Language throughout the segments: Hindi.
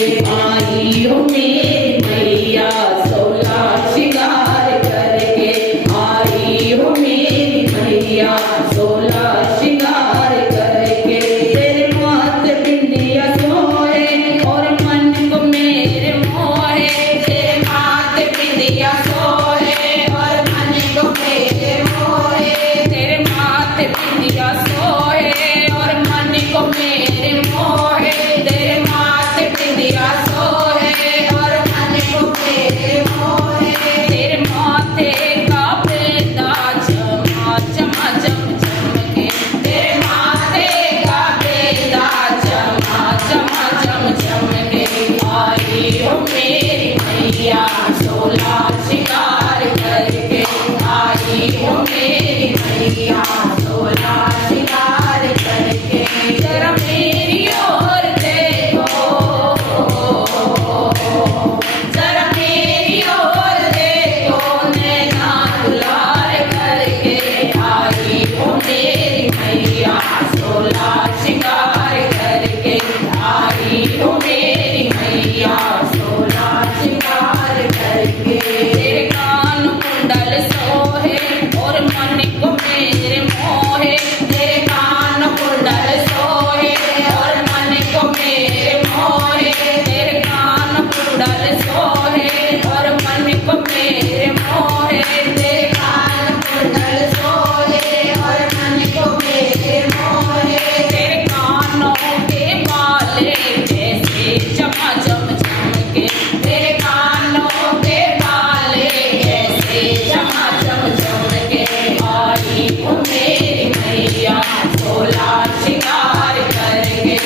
आई हो मेरी मैया सोला श्रृंगार करके, आई हो मेरी मैया सोला श्रृंगार करके। तेरे माथे बिंदिया सोहे और मन को मेरे मोहे, तेरे माथे बिंदिया सोहे और मन को मेरे मोहे, तेरे माथे बिंदिया सोहे और मन को मेरे मोहे, तेरे माथे बिंदिया सोहे और मन को मेरे मोहे। तेरे माथे का बेदा चमा चमा चम चमके, तेरे माथे का बेदा चमा चमा चम चमके। आई हो मेरी मैया सोला श्रृंगार करके, आई हो मेरी मैया सोला श्रृंगार करके। जरा मेरी ओर देखो, जरा मेरी ओर देखो नैना दुलार करके। आई हो मेरी मैया सोला श्रृंगार करके, आई हो मेरी मैया सोला श्रृंगार करके। तेरे कान कुंडल सोहे और मन को मेरे मोहे, तेरे कान कुंडल सोहे और मन को मेरे मोहे, तेरे कान कुंडल सोहे और मन को मेरे मोहे, तेरे कान कुंडल सोहे और मन को मेरे मोहे। तेरे कानों के बाले जैसे चमाचम चमके, तेरे कानों के बाले जैसे चमाचम चमके। आई हो मेरी मैया सोला श्रृंगार करके,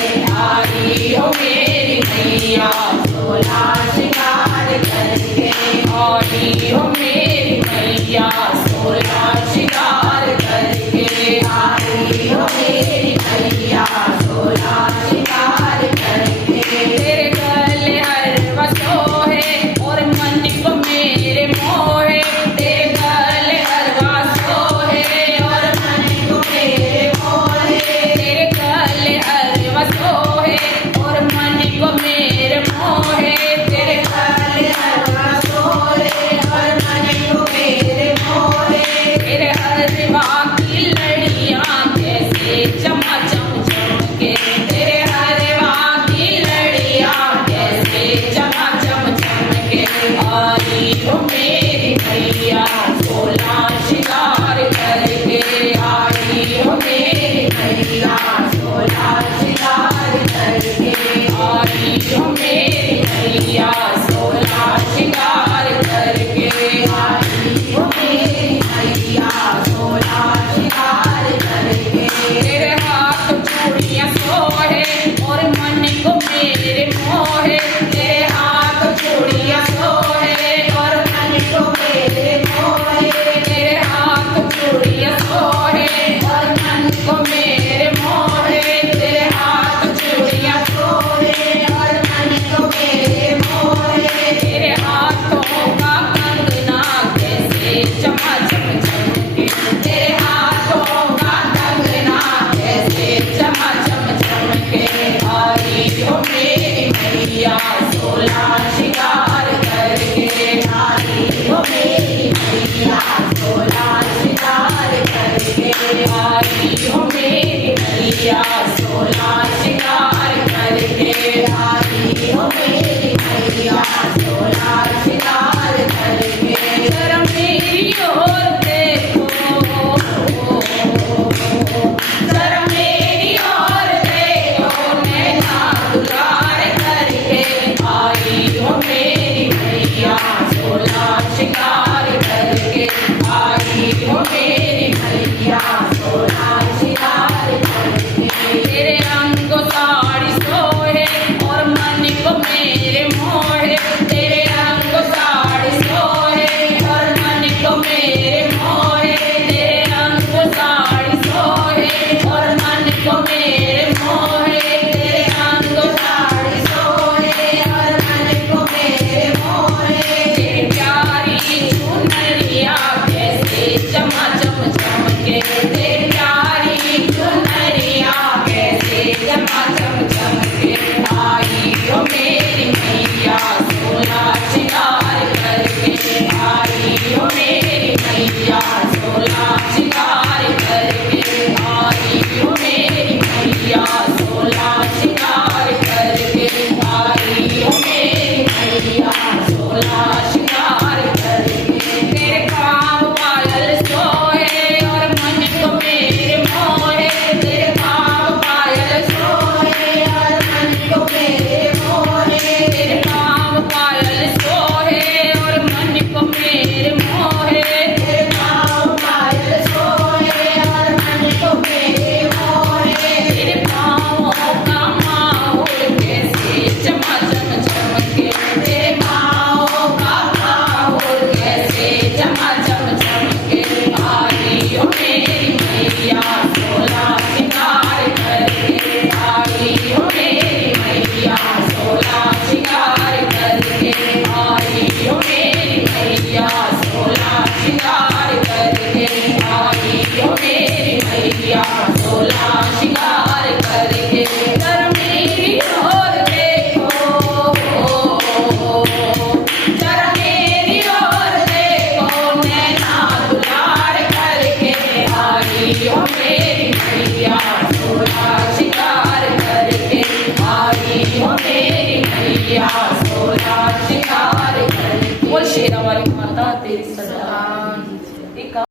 आई हो मेरी मैया सोला श्रृंगार करके, आई हो मेरी मैया सोला